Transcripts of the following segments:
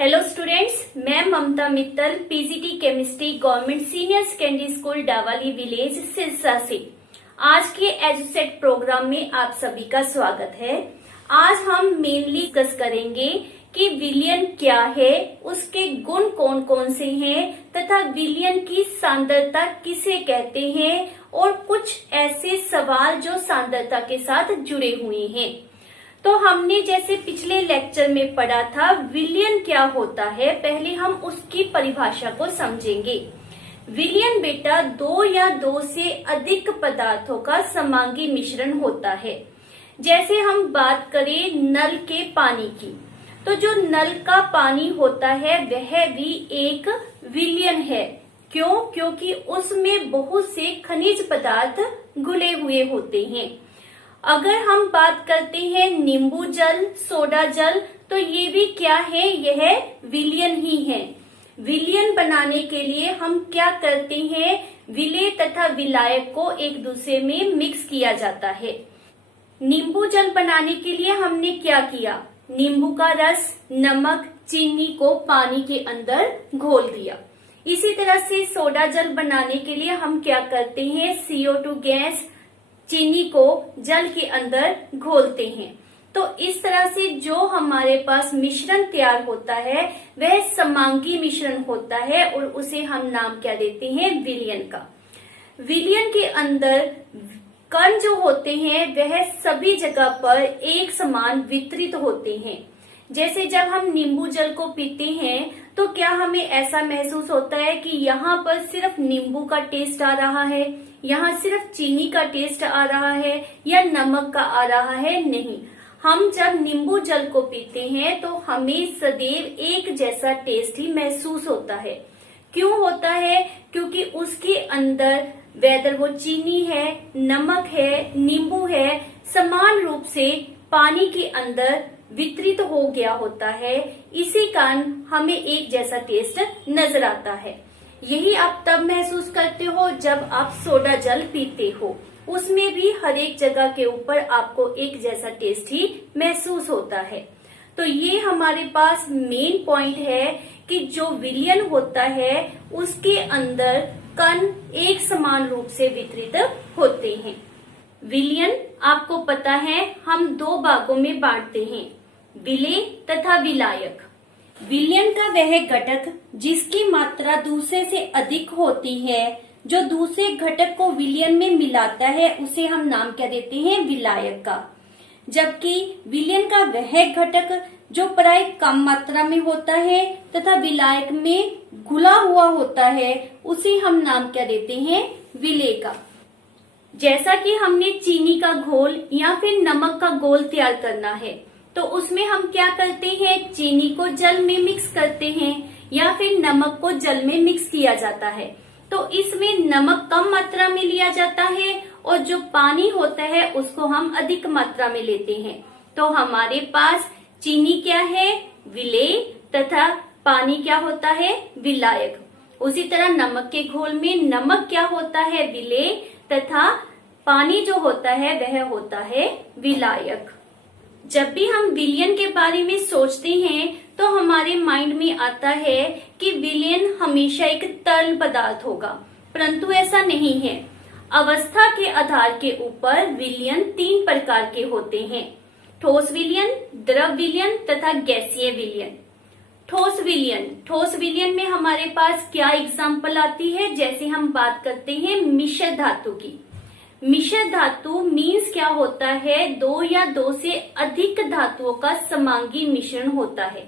Hello students, मैं Mamta Mittal PGT chemistry government senior secondary school Dawali village Sirsa से आज के एजुसेट प्रोग्राम में आप सभी का स्वागत है। आज हम मेनली डिस्कस करेंगे कि विलयन क्या है, उसके गुण कौन कौन से हैं तथा विलयन की सांद्रता किसे कहते हैं और कुछ ऐसे सवाल जो सांद्रता के साथ जुड़े हुए हैं। तो हमने जैसे पिछले लेक्चर में पढ़ा था विलयन क्या होता है, पहले हम उसकी परिभाषा को समझेंगे। विलयन बेटा दो या दो से अधिक पदार्थों का समांगी मिश्रण होता है। जैसे हम बात करें नल के पानी की, तो जो नल का पानी होता है वह भी एक विलयन है। क्यों? क्योंकि उसमें बहुत से खनिज पदार्थ घुले हुए होते हैं। अगर हम बात करते हैं नींबू जल, सोडा जल, तो ये भी क्या है, यह विलयन ही है। विलयन बनाने के लिए हम क्या करते हैं, विलेय तथा विलायक को एक दूसरे में मिक्स किया जाता है। नींबू जल बनाने के लिए हमने क्या किया, नींबू का रस, नमक, चीनी को पानी के अंदर घोल दिया। इसी तरह से सोडा जल बनाने के लिए हम क्या करते हैं, CO2 गैस, चीनी को जल के अंदर घोलते हैं। तो इस तरह से जो हमारे पास मिश्रण तैयार होता है वह समांगी मिश्रण होता है और उसे हम नाम क्या देते हैं, विलयन का। विलयन के अंदर कण जो होते हैं वह सभी जगह पर एक समान वितरित होते हैं। जैसे जब हम नींबू जल को पीते हैं तो क्या हमें ऐसा महसूस होता है कि यहाँ पर सिर्फ नींबू का टेस्ट आ रहा है, यहाँ सिर्फ चीनी का टेस्ट आ रहा है या नमक का आ रहा है? नहीं, हम जब नींबू जल को पीते हैं तो हमें सदैव एक जैसा टेस्ट ही महसूस होता है। क्यों होता है? क्योंकि उसके अंदर वेदर वो चीनी है, नमक है, नींबू है, समान रूप से पानी के अंदर वितरित हो गया होता है। इसी कारण हमें एक जैसा टेस्ट नजर आता है। यही आप तब महसूस करते हो जब आप सोडा जल पीते हो, उसमें भी हर एक जगह के ऊपर आपको एक जैसा टेस्ट ही महसूस होता है। तो ये हमारे पास मेन पॉइंट है कि जो विलयन होता है उसके अंदर कण एक समान रूप से वितरित होते हैं। विलयन आपको पता है हम दो भागों में बांटते हैं, विलेय तथा विलायक। विलयन का वह घटक जिसकी मात्रा दूसरे से अधिक होती है, जो दूसरे घटक को विलयन में मिलाता है, उसे हम नाम क्या देते हैं, विलायक का। जबकि विलयन का वह घटक जो प्राय कम मात्रा में होता है तथा विलायक में घुला हुआ होता है, उसे हम नाम क्या देते हैं, विलेय का। जैसा कि हमने चीनी का घोल या फिर नमक का घोल तैयार करना है तो उसमें हम क्या करते हैं, चीनी को जल में मिक्स करते हैं या फिर नमक को जल में मिक्स किया जाता है। तो इसमें नमक कम मात्रा में लिया जाता है और जो पानी होता है उसको हम अधिक मात्रा में लेते हैं। तो हमारे पास चीनी क्या है, विलेय, तथा पानी क्या होता है, विलायक। उसी तरह नमक के घोल में नमक क्या होता है, विलेय, तथा पानी जो होता है वह होता है विलायक। जब भी हम विलयन के बारे में सोचते हैं तो हमारे माइंड में आता है कि विलयन हमेशा एक तरल पदार्थ होगा, परंतु ऐसा नहीं है। अवस्था के आधार के ऊपर विलयन तीन प्रकार के होते हैं, ठोस विलयन, द्रव विलयन तथा गैसीय विलयन। ठोस विलयन में हमारे पास क्या एग्जाम्पल आती है, जैसे हम बात करते हैं मिश्र धातु की। मिश्र धातु मीन्स क्या होता है, दो या दो से अधिक धातुओं का समांगी मिश्रण होता है।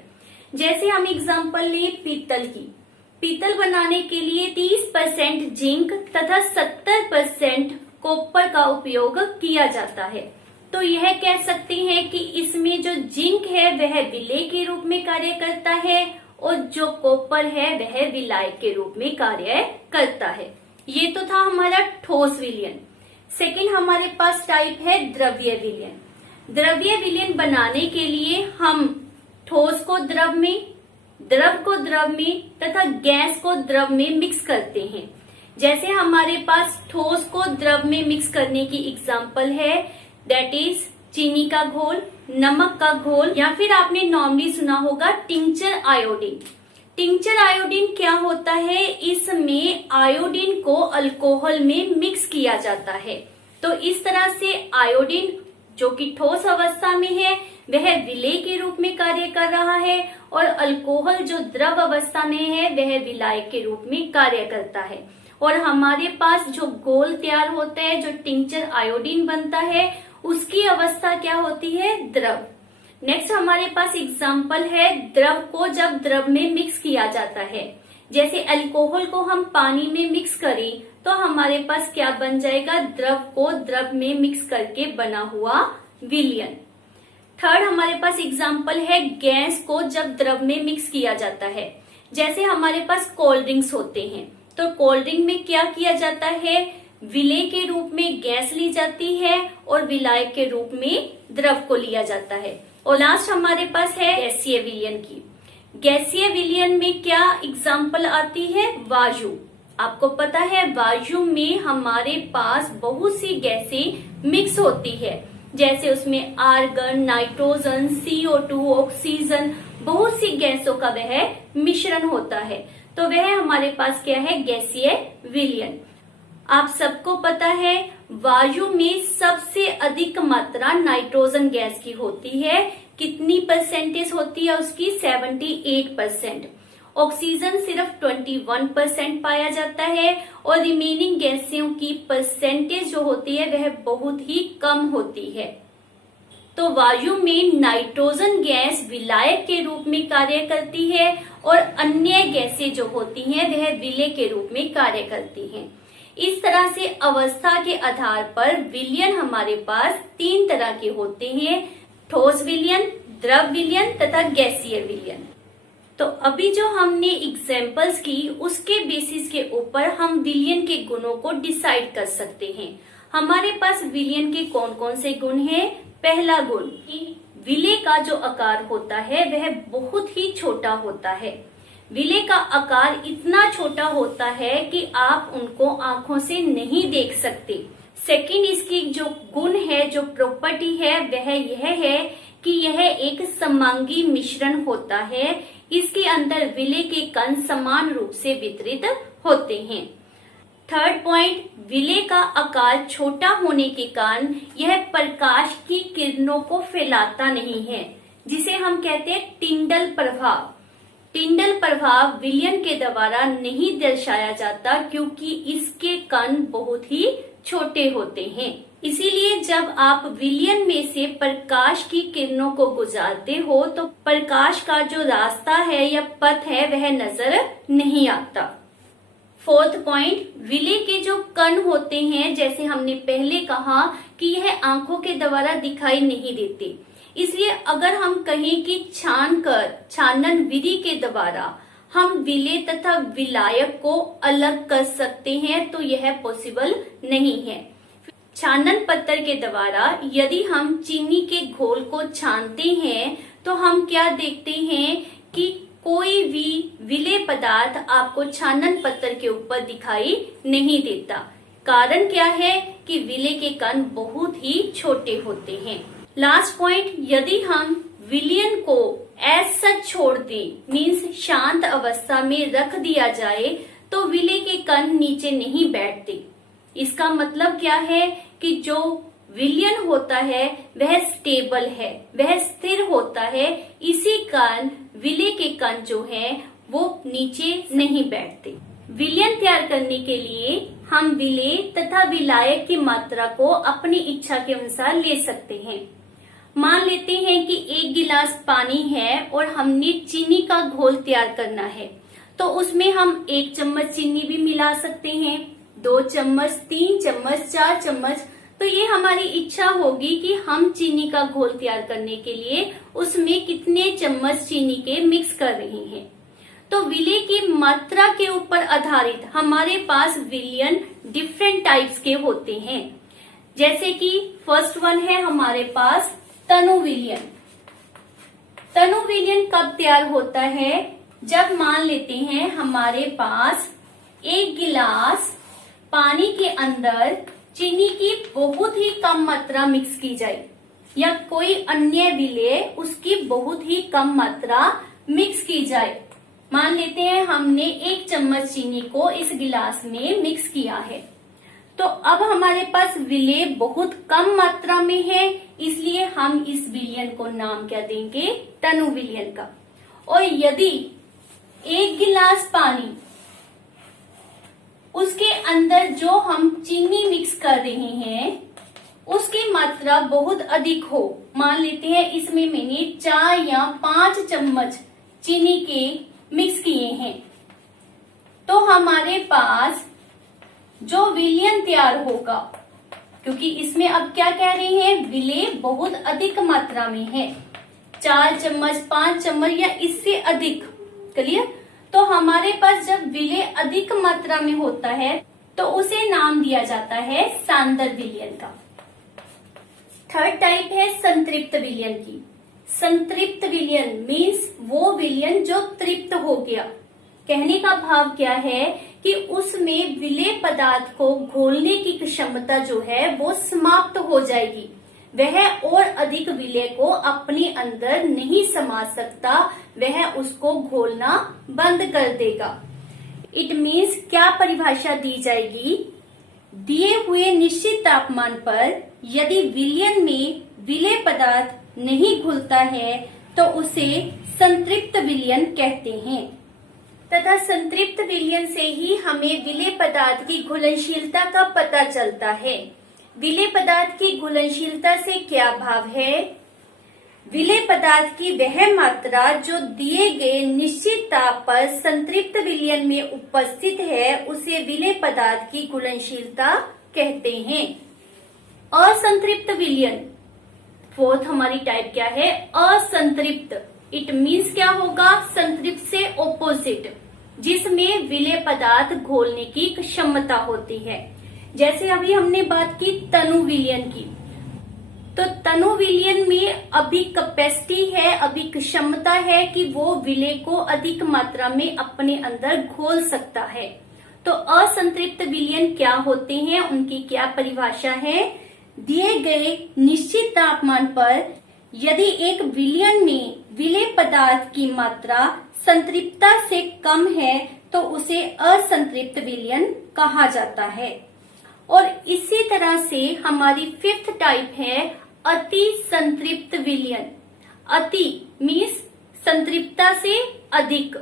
जैसे हम एग्जांपल लें पीतल की, पीतल बनाने के लिए 30% जिंक तथा 70% कॉपर का उपयोग किया जाता है। तो यह कह सकते हैं कि इसमें जो जिंक है वह विलेय के रूप में कार्य करता है और जो कॉपर है वह विलायक के रूप में कार्य करता है। ये तो था हमारा ठोस विलयन। सेकेंड हमारे पास टाइप है द्रव्य विलयन। द्रव्य विलयन बनाने के लिए हम ठोस को द्रव में, द्रव को द्रव में तथा गैस को द्रव में मिक्स करते हैं। जैसे हमारे पास ठोस को द्रव में मिक्स करने की एग्जांपल है, दैट इज चीनी का घोल, नमक का घोल, या फिर आपने नॉर्मली सुना होगा टिंचर आयोडीन। टिंचर आयोडीन क्या होता है, इसमें आयोडीन को अल्कोहल में मिक्स किया जाता है। तो इस तरह से आयोडीन जो कि ठोस अवस्था में है वह विलेय के रूप में कार्य कर रहा है, और अल्कोहल जो द्रव अवस्था में है वह विलायक के रूप में कार्य करता है। और हमारे पास जो घोल तैयार होता है, जो टिंचर आयोडीन बनता है, उसकी अवस्था क्या होती है, द्रव। नेक्स्ट हमारे पास एग्जाम्पल है द्रव को जब द्रव में मिक्स किया जाता है। जैसे अल्कोहल को हम पानी में मिक्स करें तो हमारे पास क्या बन जाएगा, द्रव को द्रव में मिक्स करके बना हुआ विलयन। थर्ड हमारे पास एग्जाम्पल है गैस को जब द्रव में मिक्स किया जाता है। जैसे हमारे पास कोल्ड ड्रिंक्स होते हैं, तो कोल्ड ड्रिंक में क्या किया जाता है, विलेय के रूप में गैस ली जाती है और विलायक के रूप में द्रव को लिया जाता है। और लास्ट हमारे पास है गैसीय विलयन की। गैसीय विलयन में क्या एग्जाम्पल आती है, वायु। आपको पता है वायु में हमारे पास बहुत सी गैसें मिक्स होती है, जैसे उसमें आर्गन, नाइट्रोजन, CO2, ऑक्सीजन, बहुत सी गैसों का वह मिश्रण होता है। तो वह हमारे पास क्या है, गैसीय विलयन। आप सबको पता है वायु में सबसे अधिक मात्रा नाइट्रोजन गैस की होती है। कितनी परसेंटेज होती है उसकी, 78%। ऑक्सीजन सिर्फ 21% पाया जाता है, और रिमेनिंग गैसों की परसेंटेज जो होती है वह बहुत ही कम होती है। तो वायु में नाइट्रोजन गैस विलायक के रूप में कार्य करती है, और अन्य गैसें जो होती हैं वह विलेय के रूप में कार्य करती हैं। इस तरह से अवस्था के आधार पर विलयन हमारे पास 3 तरह के होते हैं, ठोस विलयन, द्रव विलयन तथा गैसीय विलयन। तो अभी जो हमने एग्जाम्पल्स की उसके बेसिस के ऊपर हम विलयन के गुणों को डिसाइड कर सकते हैं। हमारे पास विलयन के कौन कौन से गुण हैं। पहला गुण, विलेय का जो आकार होता है वह बहुत ही छोटा होता है। विलेय का आकार इतना छोटा होता है कि आप उनको आंखों से नहीं देख सकते। सेकंड, इसकी जो गुण है, जो प्रॉपर्टी है, वह यह है कि यह एक समांगी मिश्रण होता है। इसके अंदर विलेय के कण समान रूप से वितरित होते हैं। थर्ड पॉइंट, विलेय का आकार छोटा होने के कारण यह प्रकाश की किरणों को फैलाता नहीं है, जिसे हम कहते हैं टिंडल प्रभाव। टिंडल प्रभाव विलयन के द्वारा नहीं दर्शाया जाता, क्योंकि इसके कण बहुत ही छोटे होते हैं। इसीलिए जब आप विलयन में से प्रकाश की किरणों को गुजारते हो तो प्रकाश का जो रास्ता है या पथ है वह नजर नहीं आता। फोर्थ पॉइंट, विलेय के जो कण होते हैं, जैसे हमने पहले कहा कि यह आंखों के द्वारा दिखाई नहीं देते, इसलिए अगर हम कहें कि छानन विधि के द्वारा हम विलेय तथा विलायक को अलग कर सकते हैं, तो यह पॉसिबल नहीं है। छानन पत्थर के द्वारा यदि हम चीनी के घोल को छानते हैं तो हम क्या देखते हैं कि कोई भी विलेय पदार्थ आपको छानन पत्थर के ऊपर दिखाई नहीं देता। कारण क्या है कि विलेय के कण बहुत ही छोटे होते हैं। लास्ट पॉइंट, यदि हम विलयन को एज सच छोड़ दें, मीन्स शांत अवस्था में रख दिया जाए, तो विलेय के कण नीचे नहीं बैठते। इसका मतलब क्या है कि जो विलयन होता है वह स्टेबल है, वह स्थिर होता है। इसी कारण विलेय के कण जो है वो नीचे नहीं बैठते। विलयन तैयार करने के लिए हम विलेय तथा विलायक की मात्रा को अपनी इच्छा के अनुसार ले सकते हैं। मान लेते हैं कि 1 गिलास पानी है और हमने चीनी का घोल तैयार करना है, तो उसमें हम 1 चम्मच चीनी भी मिला सकते हैं, 2 चम्मच, 3 चम्मच, 4 चम्मच। तो ये हमारी इच्छा होगी कि हम चीनी का घोल तैयार करने के लिए उसमें कितने चम्मच चीनी के मिक्स कर रहे हैं। तो विलेय की मात्रा के ऊपर आधारित हमारे पास विलयन डिफरेंट टाइप्स के होते हैं। जैसे कि फर्स्ट वन है हमारे पास तनु विलयन। तनु विलयन कब तैयार होता है, जब मान लेते हैं हमारे पास 1 गिलास पानी के अंदर चीनी की बहुत ही कम मात्रा मिक्स की जाए। या कोई अन्य विलेय उसकी बहुत ही कम मात्रा मिक्स की जाए। मान लेते हैं हमने 1 चम्मच चीनी को इस गिलास में मिक्स किया है, तो अब हमारे पास विलेय बहुत कम मात्रा में है, इसलिए हम इस विलयन को नाम क्या देंगे, तनु विलयन का। और यदि 1 गिलास पानी, उसके अंदर जो हम चीनी मिक्स कर रहे हैं उसकी मात्रा बहुत अधिक हो, मान लेते हैं इसमें मैंने 4 या 5 चम्मच चीनी के मिक्स किए हैं, तो हमारे पास जो विलयन तैयार होगा, क्योंकि इसमें अब क्या कह रहे हैं, विलेय बहुत अधिक मात्रा में है, 4 चम्मच 5 चम्मच या इससे अधिक, क्लियर। तो हमारे पास जब विलेय अधिक मात्रा में होता है तो उसे नाम दिया जाता है सांद्र विलयन का। थर्ड टाइप है संतृप्त विलयन की। संतृप्त विलयन मीन्स वो विलयन जो तृप्त हो गया। कहने का भाव क्या है कि उसमें विलेय पदार्थ को घोलने की क्षमता जो है वो समाप्त हो जाएगी, वह और अधिक विलेय को अपने अंदर नहीं समा सकता, वह उसको घोलना बंद कर देगा। इट मीन्स क्या परिभाषा दी जाएगी, दिए हुए निश्चित तापमान पर यदि विलयन में विलेय पदार्थ नहीं घुलता है तो उसे संतृप्त विलयन कहते हैं, तथा संतृप्त विलयन से ही हमें विलेय पदार्थ की घुलनशीलता का पता चलता है। विलेय पदार्थ की घुलनशीलता से क्या भाव है, विलेय पदार्थ की वह मात्रा जो दिए गए निश्चित ताप पर संतृप्त विलयन में उपस्थित है उसे विलेय पदार्थ की घुलनशीलता कहते हैं। असंतृप्त विलयन, फोर्थ हमारी टाइप क्या है, असंतृप्त। इट मीन्स क्या होगा, संतृप्त से ऑपोजिट, जिसमें विलेय पदार्थ घोलने की क्षमता होती है। जैसे अभी हमने बात की तनु विलयन की, तो तनु विलयन में अभी कैपेसिटी है, अभी क्षमता है कि वो विलेय को अधिक मात्रा में अपने अंदर घोल सकता है। तो असंतृप्त विलयन क्या होते हैं, उनकी क्या परिभाषा है, दिए गए निश्चित तापमान पर यदि एक विलयन में विलेय पदार्थ की मात्रा संतृप्तता से कम है तो उसे असंतृप्त विलयन कहा जाता है। और इसी तरह से हमारी फिफ्थ टाइप है अति संतृप्त विलयन। अति मीन्स संतृप्तता से अधिक।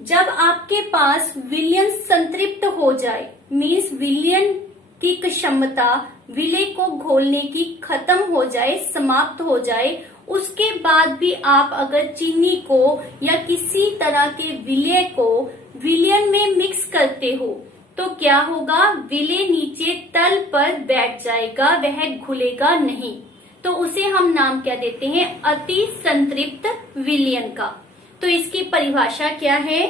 जब आपके पास विलयन संतृप्त हो जाए मीन्स विलयन की क्षमता विलेय को घोलने की खत्म हो जाए, समाप्त हो जाए, उसके बाद भी आप अगर चीनी को या किसी तरह के विलेय को विलयन में मिक्स करते हो तो क्या होगा, विलेय नीचे तल पर बैठ जाएगा, वह घुलेगा नहीं। तो उसे हम नाम क्या देते हैं, अति संतृप्त विलयन का। तो इसकी परिभाषा क्या है,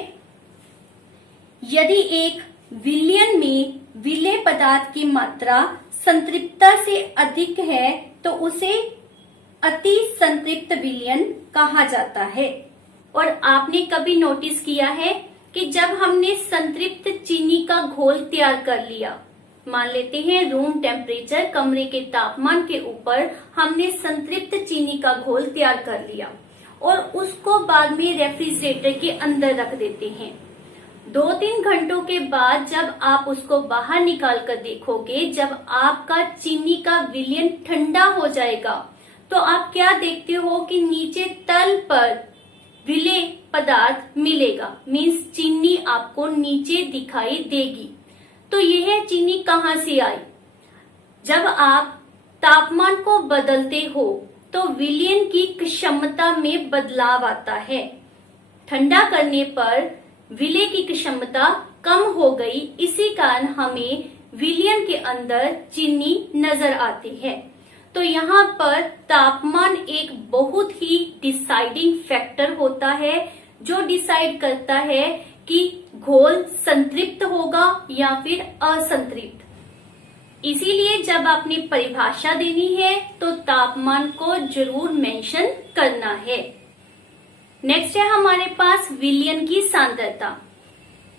यदि एक विलयन में विलेय पदार्थ की मात्रा संतृप्तता से अधिक है तो उसे अति संतृप्त विलयन कहा जाता है। और आपने कभी नोटिस किया है कि जब हमने संतृप्त चीनी का घोल तैयार कर लिया, मान लेते हैं रूम टेम्परेचर कमरे के तापमान के ऊपर हमने संतृप्त चीनी का घोल तैयार कर लिया और उसको बाद में रेफ्रिजरेटर के अंदर रख देते हैं। 2-3 घंटों के बाद जब आप उसको बाहर निकाल कर देखोगे, जब आपका चीनी का विलयन ठंडा हो जाएगा तो आप क्या देखते हो कि नीचे तल पर विलेय पदार्थ मिलेगा, मीन्स चीनी आपको नीचे दिखाई देगी। तो यह चीनी कहाँ से आई, जब आप तापमान को बदलते हो तो विलयन की क्षमता में बदलाव आता है। ठंडा करने पर विलेय की क्षमता कम हो गई, इसी कारण हमें विलयन के अंदर चीनी नजर आती है। तो यहाँ पर तापमान एक बहुत ही डिसाइडिंग फैक्टर होता है जो डिसाइड करता है कि घोल संतृप्त होगा या फिर असंतृप्त। इसीलिए जब आपने परिभाषा देनी है तो तापमान को जरूर मेंशन करना है। नेक्स्ट है हमारे पास विलयन की सांद्रता।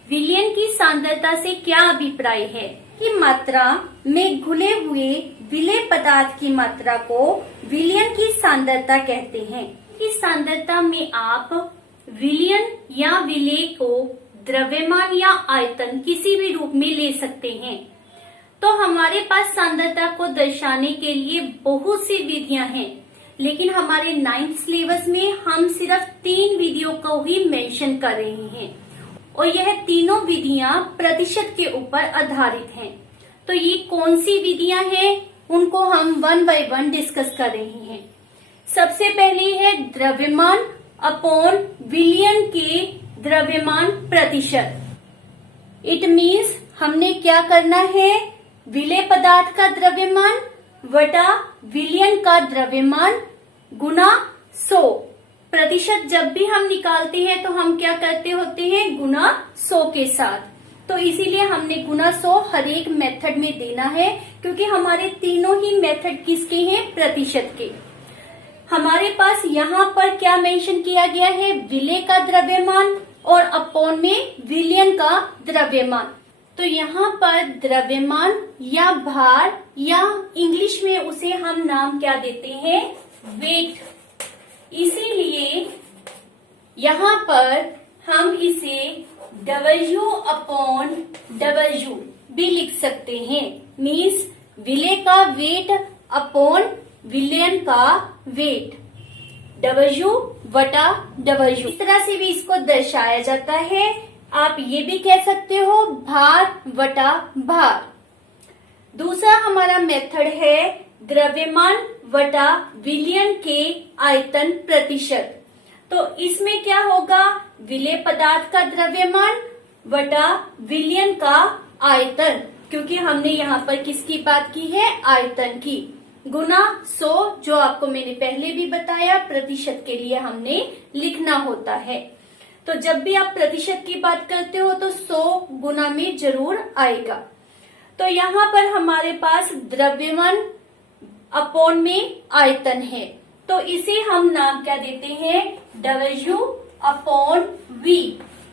विलयन की सांद्रता से क्या अभिप्राय है, की मात्रा में घुले हुए विलेय पदार्थ की मात्रा को विलयन की सांद्रता कहते हैं। इस सांद्रता में आप विलयन या विलेय को द्रव्यमान या आयतन किसी भी रूप में ले सकते हैं। तो हमारे पास सांद्रता को दर्शाने के लिए बहुत सी विधियां हैं, लेकिन हमारे 9th सिलेबस में हम सिर्फ 3 विधियों को ही मेंशन कर रहे हैं और यह तीनों विधियां प्रतिशत के ऊपर आधारित हैं। तो ये कौन सी विधियां हैं उनको हम 1 बाय 1 डिस्कस कर रहे हैं। सबसे पहले है द्रव्यमान अपॉन विलयन के द्रव्यमान प्रतिशत। इट मीन्स हमने क्या करना है, विलेय पदार्थ का द्रव्यमान वटा विलयन का द्रव्यमान गुना 100। प्रतिशत जब भी हम निकालते हैं तो हम क्या करते होते हैं, गुना 100 के साथ। तो इसीलिए हमने गुना 100 हर एक मेथड में देना है, क्योंकि हमारे तीनों ही मेथड किसके हैं, प्रतिशत के। हमारे पास यहाँ पर क्या मेंशन किया गया है, विलेय का द्रव्यमान और अपॉन में विलयन का द्रव्यमान। तो यहाँ पर द्रव्यमान या भार या इंग्लिश में उसे हम नाम क्या देते हैं, वेट। इसीलिए यहाँ पर हम इसे W अपॉन W भी लिख सकते हैं। मीन्स विलेय का वेट अपॉन विलयन का वेट, W वटा W। इस तरह से भी इसको दर्शाया जाता है। आप ये भी कह सकते हो भार वटा भार। दूसरा हमारा मेथड है द्रव्यमान वटा विलयन के आयतन प्रतिशत। तो इसमें क्या होगा, विलेय पदार्थ का द्रव्यमान वटा विलयन का आयतन, क्योंकि हमने यहाँ पर किसकी बात की है, आयतन की, गुना 100, जो आपको मैंने पहले भी बताया प्रतिशत के लिए हमने लिखना होता है। तो जब भी आप प्रतिशत की बात करते हो तो 100 गुना में जरूर आएगा। तो यहाँ पर हमारे पास द्रव्यमान अपॉन में आयतन है, तो इसे हम नाम क्या देते हैं, W अपॉन V।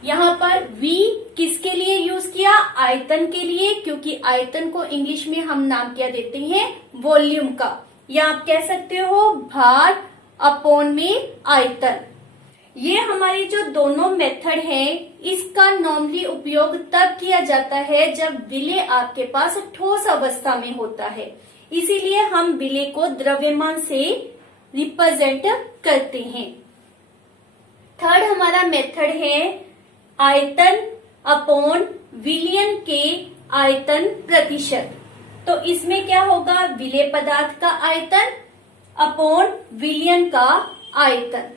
यहाँ पर V किसके लिए यूज किया, आयतन के लिए, क्योंकि आयतन को इंग्लिश में हम नाम क्या देते हैं, वॉल्यूम का, या आप कह सकते हो भार अपॉन में आयतन। ये हमारी जो दोनों मेथड है, इसका नॉर्मली उपयोग तब किया जाता है जब विलेय आपके पास ठोस अवस्था में होता है। इसीलिए हम विलेय को द्रव्यमान से रिप्रेजेंट करते हैं। थर्ड हमारा मेथड है आयतन अपॉन विलयन के आयतन प्रतिशत। तो इसमें क्या होगा, विलेय पदार्थ का आयतन अपॉन विलयन का आयतन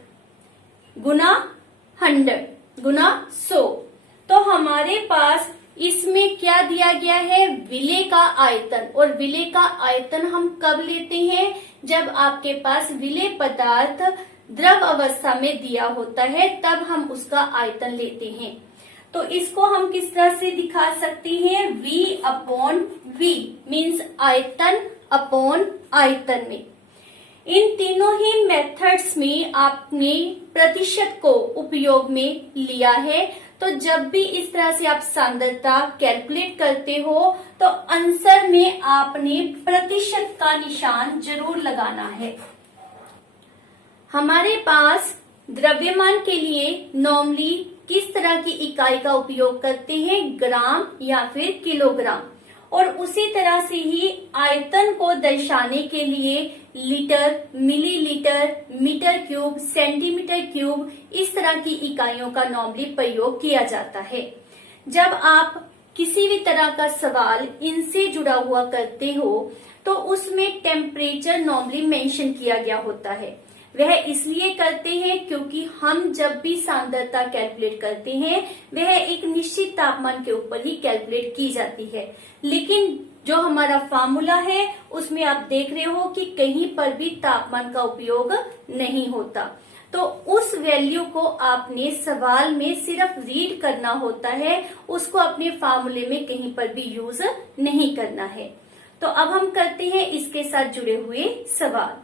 गुना 100 गुना 100। तो हमारे पास इसमें क्या दिया गया है, विलेय का आयतन। और विलेय का आयतन हम कब लेते हैं, जब आपके पास विलेय पदार्थ द्रव अवस्था में दिया होता है, तब हम उसका आयतन लेते हैं। तो इसको हम किस तरह से दिखा सकते हैं, V अपॉन V मीन्स आयतन अपॉन आयतन में। इन तीनों ही मेथड्स में आपने प्रतिशत को उपयोग में लिया है। तो जब भी इस तरह से आप सांद्रता कैलकुलेट करते हो तो आंसर में आपने प्रतिशत का निशान जरूर लगाना है। हमारे पास द्रव्यमान के लिए नॉर्मली किस तरह की इकाई का उपयोग करते हैं, ग्राम या फिर किलोग्राम। और उसी तरह से ही आयतन को दर्शाने के लिए litre, millilitre, metre cube, centimetre cube, इस तरह की इकाइयों का नॉर्मली प्रयोग किया जाता है। जब आप किसी भी तरह का सवाल इनसे जुड़ा हुआ करते हो तो उसमें टेम्परेचर नॉर्मली मेंशन किया गया होता है। वह इसलिए करते हैं क्योंकि हम जब भी सांद्रता कैलकुलेट करते हैं वह एक निश्चित तापमान के ऊपर ही कैलकुलेट की जाती है। लेकिन जो हमारा फार्मूला है उसमें आप देख रहे हो कि कहीं पर भी तापमान का उपयोग नहीं होता। तो उस वैल्यू को आपने सवाल में सिर्फ रीड करना होता है, उसको अपने फार्मूले में कहीं पर भी यूज नहीं करना है। तो अब हम करते हैं इसके साथ जुड़े हुए सवाल।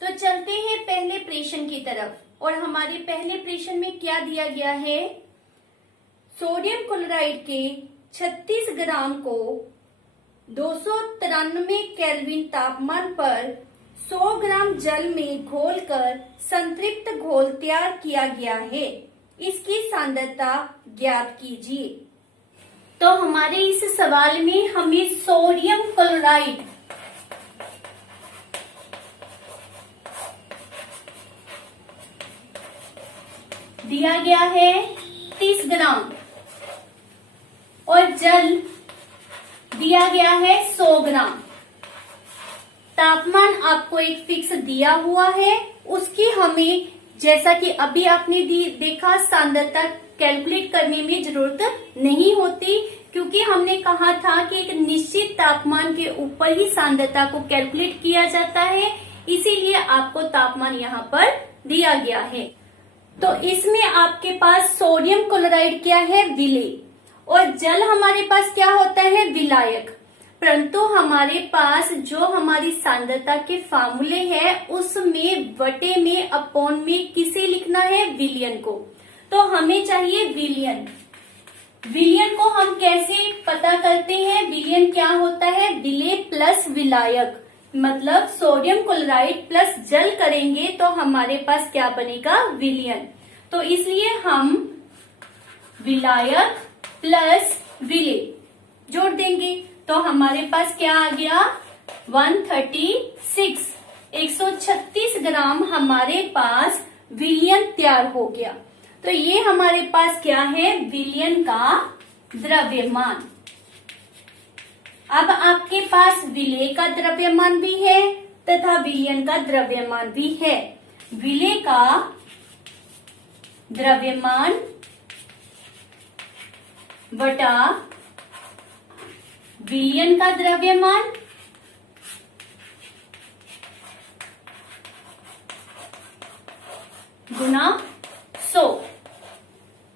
तो चलते हैं पहले प्रश्न की तरफ। और हमारे पहले प्रश्न में क्या दिया गया है, सोडियम क्लोराइड के 36 ग्राम को 293 केल्विन तापमान पर 100 ग्राम जल में घोलकर संतृप्त घोल तैयार किया गया है। इसकी सांद्रता ज्ञात कीजिए। तो हमारे इस सवाल में हमें सोडियम क्लोराइड दिया गया है 30 ग्राम और जल दिया गया है 100 ग्राम। तापमान आपको एक फिक्स दिया हुआ है, उसकी हमें जैसा कि अभी आपने देखा सांद्रता कैलकुलेट करने में जरूरत नहीं होती, क्योंकि हमने कहा था कि एक निश्चित तापमान के ऊपर ही सांद्रता को कैलकुलेट किया जाता है, इसीलिए आपको तापमान यहाँ पर दिया गया है। तो इसमें आपके पास सोडियम क्लोराइड क्या है, विलेय, और जल हमारे पास क्या होता है, विलायक। परंतु हमारे पास जो हमारी सांद्रता के फार्मूले हैं उसमें बटे में अपॉन में किसे लिखना है, विलयन को। तो हमें चाहिए विलयन। विलयन को हम कैसे पता करते हैं, विलयन क्या होता है, विलेय प्लस विलायक, मतलब सोडियम क्लोराइड प्लस जल करेंगे तो हमारे पास क्या बनेगा, विलयन। तो इसलिए हम विलायक प्लस विलेय जोड़ देंगे तो हमारे पास क्या आ गया, 136 ग्राम हमारे पास विलयन तैयार हो गया। तो ये हमारे पास क्या है, विलयन का द्रव्यमान। अब आपके पास विलेय का द्रव्यमान भी है तथा विलयन का द्रव्यमान भी है। विलेय का द्रव्यमान बटा विलयन का द्रव्यमान गुना 100।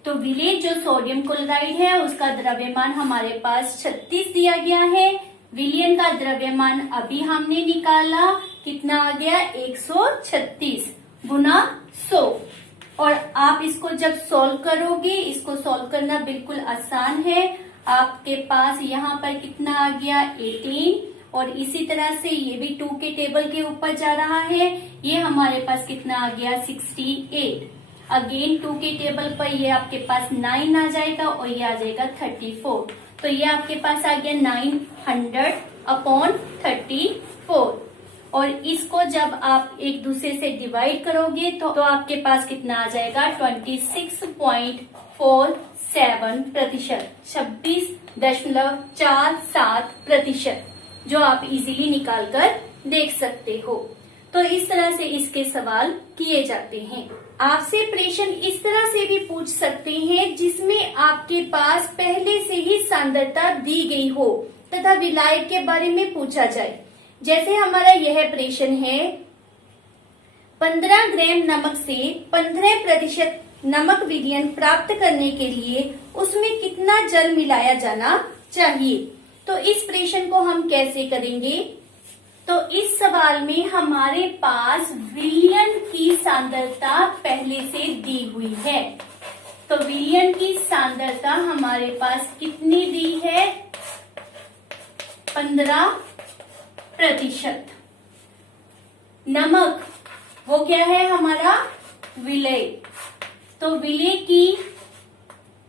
तो विलेय जो सोडियम क्लोराइड है उसका द्रव्यमान हमारे पास 36 दिया गया है। विलयन का द्रव्यमान अभी हमने निकाला, कितना आ गया, 136 गुना 100। और आप इसको जब सॉल्व करोगे, इसको सॉल्व करना बिल्कुल आसान है। आपके पास यहाँ पर कितना आ गया, 18, और इसी तरह से ये भी 2 के टेबल के ऊपर जा रहा है। ये हमारे पास कितना आ गया, 68। अगेन 2 के टेबल पर ये आपके पास 9 आ जाएगा और ये आ जाएगा 34। तो ये आपके पास आ गया 900/34। और इसको जब आप एक दूसरे से डिवाइड करोगे तो आपके पास कितना आ जाएगा, 26.47%, 26.47%, जो आप इजीली निकाल कर देख सकते हो। तो इस तरह से इसके सवाल किए जाते हैं। आपसे प्रश्न इस तरह से भी पूछ सकते हैं जिसमें आपके पास पहले से ही सांद्रता दी गई हो तथा विलायक के बारे में पूछा जाए। जैसे हमारा यह प्रश्न है, 15 ग्राम नमक से 15% नमक विलयन प्राप्त करने के लिए उसमें कितना जल मिलाया जाना चाहिए। तो इस प्रश्न को हम कैसे करेंगे, तो इस सवाल में हमारे पास विलयन की सांद्रता पहले से दी हुई है। तो विलयन की सांद्रता हमारे पास कितनी दी है, 15%। नमक वो क्या है हमारा, विलेय। तो विलेय की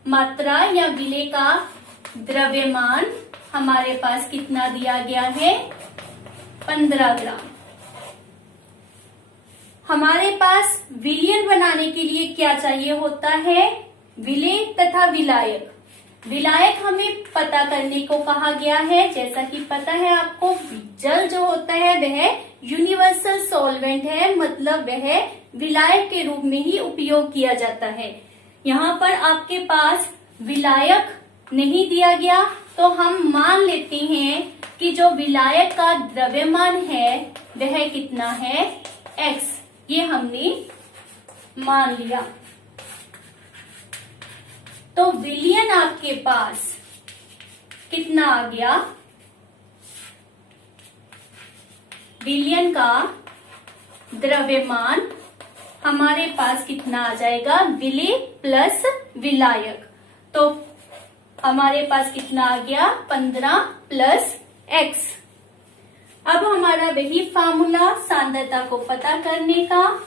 मात्रा या विलेय का द्रव्यमान हमारे पास कितना दिया गया है, 15 ग्राम। हमारे पास विलयन बनाने के लिए क्या चाहिए होता है, विलेय तथा विलायक। विलायक हमें पता करने को कहा गया है। जैसा कि पता है आपको, जल जो होता है वह यूनिवर्सल सॉल्वेंट है, मतलब वह विलायक के रूप में ही उपयोग किया जाता है। यहाँ पर आपके पास विलायक नहीं दिया गया तो हम मान लेते हैं कि जो विलायक का द्रव्यमान है वह कितना है, x। ये हमने मान लिया। तो विलयन आपके पास कितना आ गया, विलयन का द्रव्यमान हमारे पास कितना आ जाएगा, विलेय प्लस विलायक। तो हमारे पास कितना आ गया 15 प्लस x। अब हमारा वही फार्मूला सांद्रता को पता करने का,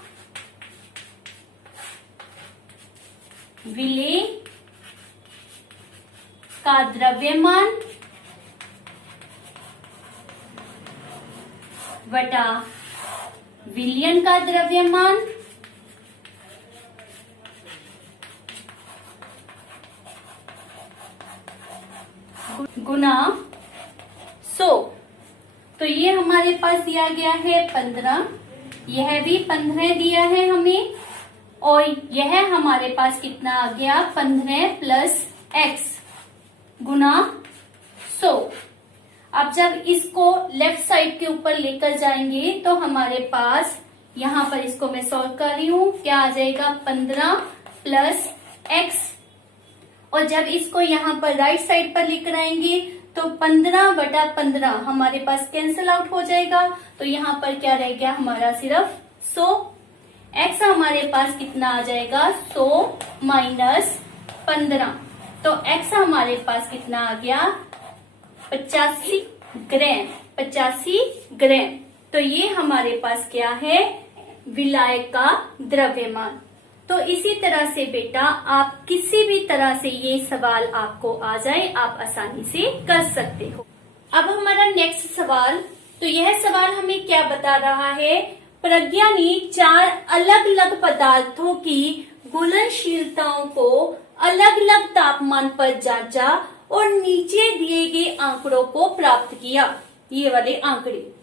विलेय का द्रव्यमान बटा विलयन का द्रव्यमान गुना 100। तो ये हमारे पास दिया गया है 15, यह भी 15 दिया है हमें, और यह हमारे पास कितना आ गया 15 प्लस x गुना 100। अब जब इसको लेफ्ट साइड के ऊपर लेकर जाएंगे तो हमारे पास यहाँ पर इसको मैं सॉल्व कर रही हूँ, क्या आ जाएगा 15 प्लस x, और जब इसको यहाँ पर राइट साइड पर लेकर आएंगे तो 15 बटा 15 हमारे पास कैंसिल आउट हो जाएगा, तो यहाँ पर क्या रह गया हमारा सिर्फ 100। x हमारे पास कितना आ जाएगा 100 माइनस 15, तो x हमारे पास कितना आ गया 85 ग्राम, 85 ग्राम। तो ये हमारे पास क्या है विलायक का द्रव्यमान। तो इसी तरह से बेटा आप किसी भी तरह से ये सवाल आपको आ जाए आप आसानी से कर सकते हो। अब हमारा नेक्स्ट सवाल, तो यह सवाल हमें क्या बता रहा है, प्रज्ञा ने 4 अलग अलग पदार्थों की घुलनशीलताओं को अलग अलग तापमान पर जांचा और नीचे दिए गए आंकड़ों को प्राप्त किया। ये वाले आंकड़े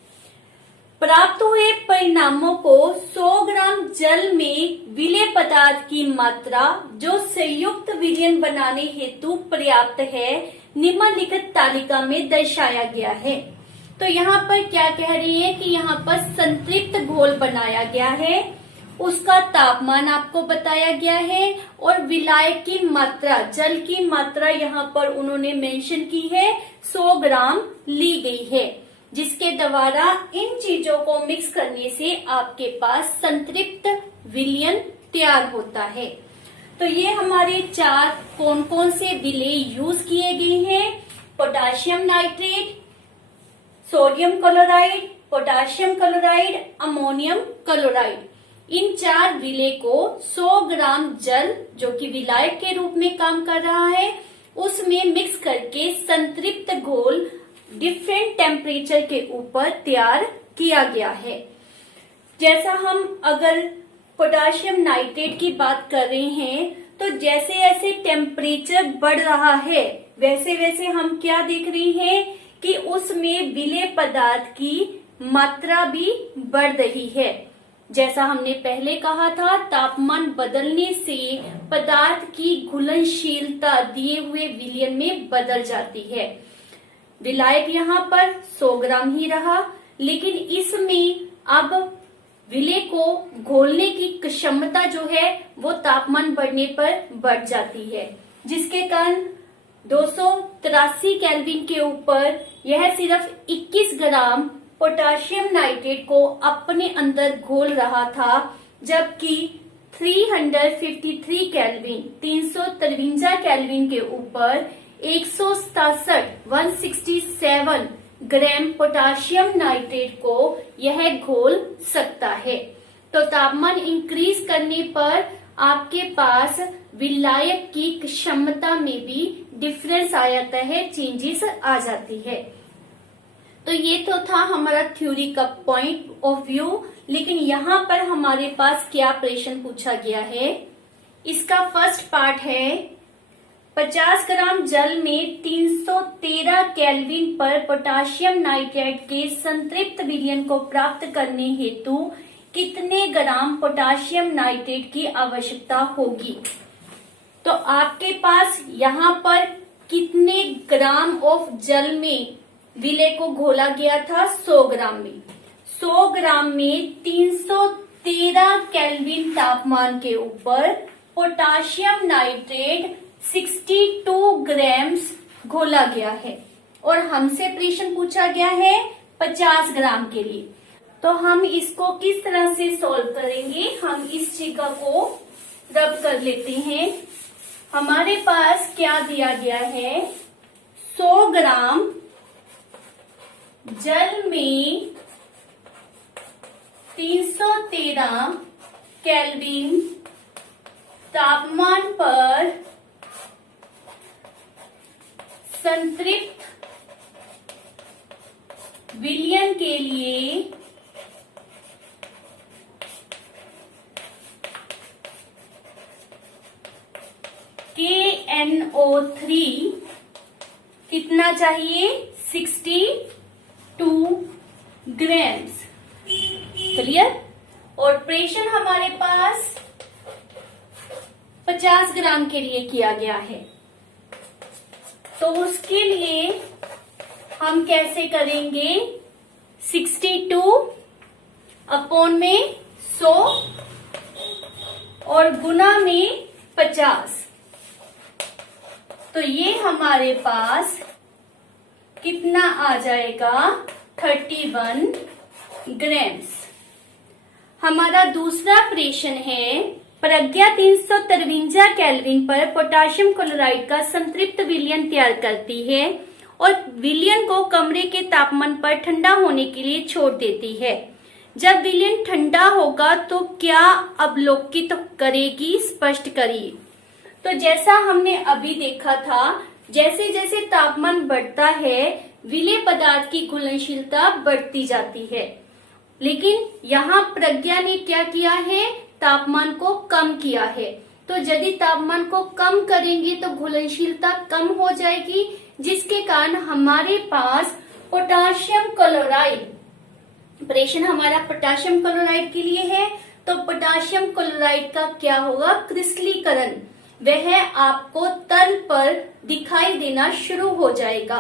प्राप्त हुए परिणामों को 100 ग्राम जल में विलेय पदार्थ की मात्रा जो संयुक्त विलयन बनाने हेतु पर्याप्त है निम्नलिखित तालिका में दर्शाया गया है। तो यहाँ पर क्या कह रही है कि यहाँ पर संतृप्त घोल बनाया गया है, उसका तापमान आपको बताया गया है और विलायक की मात्रा, जल की मात्रा यहाँ पर उन्होंने मेंशन की है 100 ग्राम ली गई है, जिसके द्वारा इन चीजों को मिक्स करने से आपके पास संतृप्त विलयन तैयार होता है। तो ये हमारे 4 कौन कौन से विलेय यूज किए गए हैं, potassium nitrate, sodium chloride, potassium chloride, ammonium chloride. इन 4 विलेय को 100 ग्राम जल जो कि विलायक के रूप में काम कर रहा है उसमें मिक्स करके संतृप्त घोल डिफरेंट टेम्परेचर के ऊपर तैयार किया गया है। जैसा हम अगर पोटाशियम नाइट्रेट की बात कर रहे हैं तो जैसे जैसे टेम्परेचर बढ़ रहा है वैसे वैसे हम क्या देख रहे हैं कि उसमें विलेय पदार्थ की मात्रा भी बढ़ रही है। जैसा हमने पहले कहा था तापमान बदलने से पदार्थ की घुलनशीलता दिए हुए विलयन में बदल जाती है। विलायक यहाँ पर 100 ग्राम ही रहा, लेकिन इसमें अब विलेय को घोलने की क्षमता जो है वो तापमान बढ़ने पर बढ़ जाती है, जिसके कारण 283 केल्विन के ऊपर यह सिर्फ 21 ग्राम पोटाशियम नाइट्रेट को अपने अंदर घोल रहा था, जबकि 353 केल्विन 353 केल्विन के ऊपर 167 ग्राम पोटाशियम नाइट्रेट को यह घोल सकता है। तो तापमान इंक्रीज करने पर आपके पास विलायक की क्षमता में भी डिफरेंस आ जाता है, चेंजेस आ जाती है। तो ये तो था हमारा थ्योरी का पॉइंट ऑफ व्यू, लेकिन यहाँ पर हमारे पास क्या प्रश्न पूछा गया है। इसका फर्स्ट पार्ट है 50 ग्राम जल में 313 केल्विन पर पोटाशियम नाइट्रेट के संतृप्त विलयन को प्राप्त करने हेतु कितने ग्राम पोटाशियम नाइट्रेट की आवश्यकता होगी। तो आपके पास यहाँ पर कितने ग्राम ऑफ जल में विलेय को घोला गया था 100 ग्राम में। 100 ग्राम में 313 केल्विन तापमान के ऊपर पोटाशियम नाइट्रेट 62 ग्राम्स घोला गया है और हमसे प्रश्न पूछा गया है 50 ग्राम के लिए। तो हम इसको किस तरह से सॉल्व करेंगे, हम इस जगह को रब कर लेते हैं। हमारे पास क्या दिया गया है, 100 ग्राम जल में 313 केल्विन तापमान पर संतृप्त विलयन के लिए KNO3 कितना चाहिए, 62 ग्राम्स। क्लियर। और प्रेषण हमारे पास 50 ग्राम के लिए किया गया है, तो उसके लिए हम कैसे करेंगे, 62 अपॉन में 100 और गुना में 50। तो ये हमारे पास कितना आ जाएगा, 31 ग्राम्स। हमारा दूसरा प्रेषण है, प्रज्ञा 353 केल्विन पर पोटाशियम क्लोराइड का संतृप्त विलयन तैयार करती है और विलयन को कमरे के तापमान पर ठंडा होने के लिए छोड़ देती है। जब विलयन ठंडा होगा तो क्या अवलोकित करेगी, स्पष्ट करिए। तो जैसा हमने अभी देखा था, जैसे जैसे तापमान बढ़ता है विलेय पदार्थ की घुलनशीलता बढ़ती जाती है, लेकिन यहाँ प्रज्ञा ने क्या किया है, तापमान को कम किया है। तो यदि तापमान को कम करेंगे तो घुलनशीलता कम हो जाएगी, जिसके कारण हमारे पास पोटाशियम क्लोराइड, प्रेषण हमारा पोटाशियम क्लोराइड के लिए है, तो पोटाशियम क्लोराइड का क्या होगा, क्रिस्टलीकरण, वह आपको तल पर दिखाई देना शुरू हो जाएगा।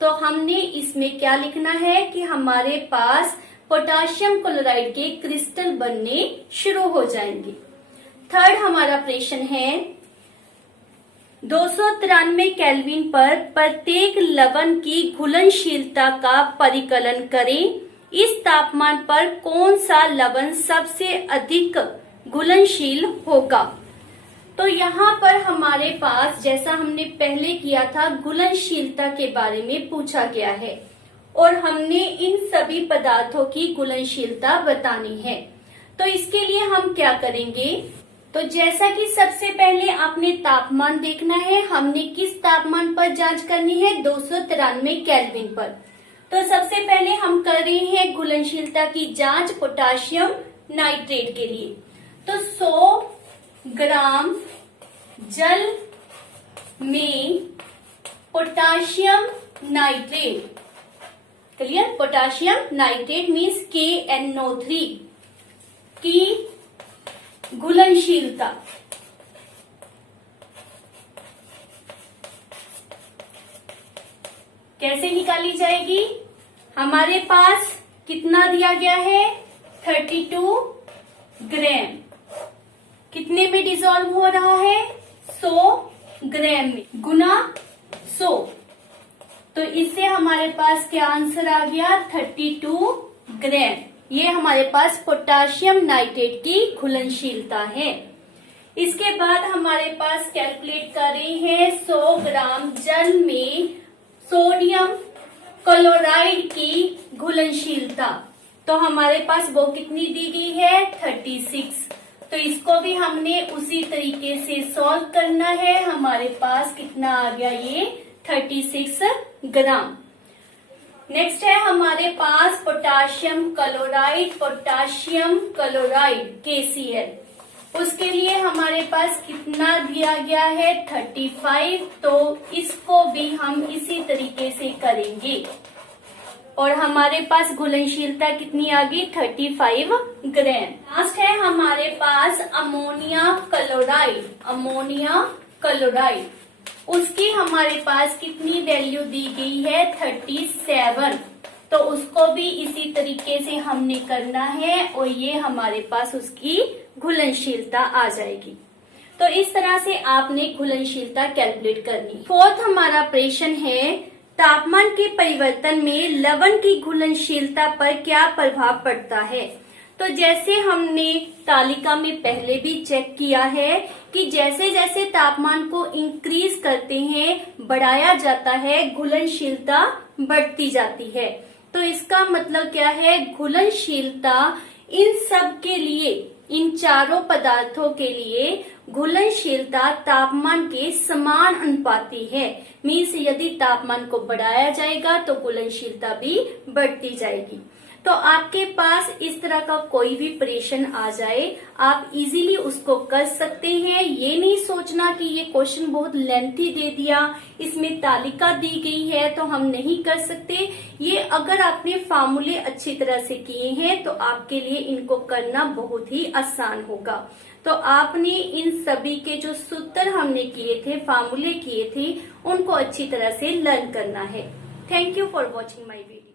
तो हमने इसमें क्या लिखना है कि हमारे पास पोटाशियम क्लोराइड के क्रिस्टल बनने शुरू हो जाएंगे। थर्ड हमारा प्रेषण है, 293 केल्विन पर प्रत्येक लवण की घुलनशीलता का परिकलन करें। इस तापमान पर कौन सा लवण सबसे अधिक घुलनशील होगा। तो यहाँ पर हमारे पास, जैसा हमने पहले किया था, घुलनशीलता के बारे में पूछा गया है और हमने इन सभी पदार्थों की घुलनशीलता बतानी है। तो इसके लिए हम क्या करेंगे, तो जैसा कि सबसे पहले आपने तापमान देखना है, हमने किस तापमान पर जांच करनी है, 293 केल्विन पर। तो सबसे पहले हम कर रहे हैं घुलनशीलता की जांच पोटाशियम नाइट्रेट के लिए। तो 100 ग्राम जल में potassium nitrate, clear, potassium nitrate means KNO3 की घुलनशीलता कैसे निकाली जाएगी। हमारे पास कितना दिया गया है, 32 ग्राम, कितने में डिसॉल्व हो रहा है, 100 ग्राम में, गुना 100। तो इससे हमारे पास क्या आंसर आ गया, 32 ग्राम। ये हमारे पास पोटाशियम नाइट्रेट की घुलनशीलता है। इसके बाद हमारे पास कैलकुलेट कर रहे हैं 100 ग्राम जल में सोडियम क्लोराइड की घुलनशीलता। तो हमारे पास वो कितनी दी गई है, 36। तो इसको भी हमने उसी तरीके से सॉल्व करना है। हमारे पास कितना आ गया, ये 36 ग्राम। नेक्स्ट है हमारे पास potassium chloride, potassium chloride KCl। उसके लिए हमारे पास कितना दिया गया है, 35। तो इसको भी हम इसी तरीके से करेंगे और हमारे पास घुलनशीलता कितनी आ गई, 35 ग्राम। लास्ट है हमारे पास अमोनिया क्लोराइड, अमोनिया क्लोराइड, उसकी हमारे पास कितनी वैल्यू दी गई है, 37। तो उसको भी इसी तरीके से हमने करना है और ये हमारे पास उसकी घुलनशीलता आ जाएगी। तो इस तरह से आपने घुलनशीलता कैलकुलेट करनी। फोर्थ हमारा प्रेषण है, तापमान के परिवर्तन में लवण की घुलनशीलता पर क्या प्रभाव पड़ता है। तो जैसे हमने तालिका में पहले भी चेक किया है कि जैसे जैसे तापमान को इंक्रीज करते हैं, बढ़ाया जाता है, घुलनशीलता बढ़ती जाती है। तो इसका मतलब क्या है, घुलनशीलता इन सब के लिए, इन चारों पदार्थों के लिए घुलनशीलता तापमान के समान अनुपाती है। मीन्स यदि तापमान को बढ़ाया जाएगा तो घुलनशीलता भी बढ़ती जाएगी। तो आपके पास इस तरह का कोई भी प्रश्न आ जाए, आप इजीली उसको कर सकते हैं। ये नहीं सोचना कि ये क्वेश्चन बहुत लेंथी दे दिया, इसमें तालिका दी गई है तो हम नहीं कर सकते। ये अगर आपने फार्मूले अच्छी तरह से किए हैं तो आपके लिए इनको करना बहुत ही आसान होगा। तो आपने इन सभी के जो सूत्र हमने किए थे, फार्मूले किए थे, उनको अच्छी तरह से लर्न करना है। Thank you for watching my video.